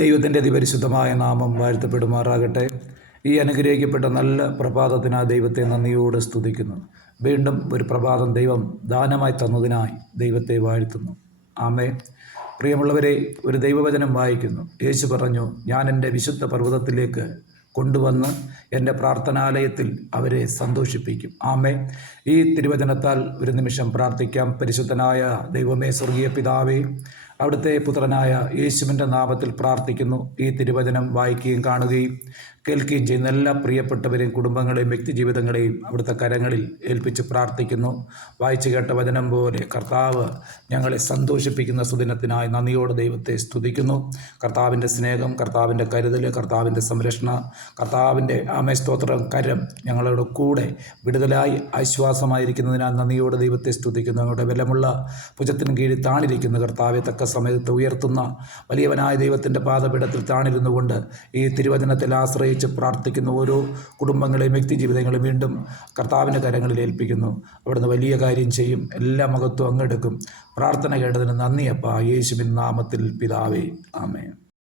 ദൈവത്തിൻ്റെ അതിപരിശുദ്ധമായ നാമം വാഴ്ത്തപ്പെടുമാറാകട്ടെ. ഈ അനുഗ്രഹിക്കപ്പെട്ട നല്ല പ്രഭാതത്തിനായി ദൈവത്തെ നന്ദിയോടെ സ്തുതിക്കുന്നു. വീണ്ടും ഒരു പ്രഭാതം ദൈവം ദാനമായി തന്നതിനായി ദൈവത്തെ വാഴ്ത്തുന്നു. ആമേൻ. പ്രിയമുള്ളവരെ, ഒരു ദൈവവചനം വായിക്കുന്നു. യേശു പറഞ്ഞു, ഞാൻ എൻ്റെ വിശുദ്ധ പർവ്വതത്തിലേക്ക് കൊണ്ടുവന്ന് എൻ്റെ പ്രാർത്ഥനാലയത്തിൽ അവരെ സന്തോഷിപ്പിക്കും. ആമേൻ. ഈ തിരുവചനത്താൽ ഒരു നിമിഷം പ്രാർത്ഥിക്കാം. പരിശുദ്ധനായ ദൈവമേ, സ്വർഗീയ പിതാവേ, അവിടുത്തെ പുത്രനായ യേശുവിൻ്റെ നാമത്തിൽ പ്രാർത്ഥിക്കുന്നു. ഈ തിരുവചനം വായിക്കുകയും കാണുകയും കേൾക്കുകയും ചെയ്യുന്ന എല്ലാ പ്രിയപ്പെട്ടവരെയും കുടുംബങ്ങളെയും വ്യക്തിജീവിതങ്ങളെയും അവിടുത്തെ കരങ്ങളിൽ ഏൽപ്പിച്ച് പ്രാർത്ഥിക്കുന്നു. വായിച്ചു കേട്ട വചനം പോലെ കർത്താവ് ഞങ്ങളെ സന്തോഷിപ്പിക്കുന്ന സുദിനത്തിനായി നന്ദിയോടെ ദൈവത്തെ സ്തുതിക്കുന്നു. കർത്താവിൻ്റെ സ്നേഹം, കർത്താവിൻ്റെ കരുതൽ, കർത്താവിൻ്റെ സംരക്ഷണ, കർത്താവിൻ്റെ സ്തോത്രം കരം ഞങ്ങളുടെ കൂടെ വിടുതലായി ആശ്വാസമായിരിക്കുന്നതിനാൽ നന്ദിയോടെ ദൈവത്തെ സ്തുതിക്കുന്നു. ഞങ്ങളുടെ ബലമുള്ള ഭുജത്തിന് കീഴിൽ താണിരിക്കുന്ന കർത്താവെ, തക്ക സമയത്ത് ഉയർത്തുന്ന വലിയവനായ ദൈവത്തിൻ്റെ പാദപീഠത്തിൽ താണിരുന്നു കൊണ്ട് ഈ തിരുവചനത്തിൽ ആശ്രയിച്ച് പ്രാർത്ഥിക്കുന്ന ഓരോ കുടുംബങ്ങളെയും വ്യക്തിജീവിതങ്ങളെയും വീണ്ടും കർത്താവിൻ്റെ കരങ്ങളിൽ ഏൽപ്പിക്കുന്നു. അവിടുന്ന് വലിയ കാര്യം ചെയ്യും. എല്ലാ മഹത്വം അങ്ങെടുക്കും. പ്രാർത്ഥന കേട്ടതിന് നന്ദിയപ്പ. യേശുവിൻ നാമത്തിൽ പിതാവേ, ആമേൻ.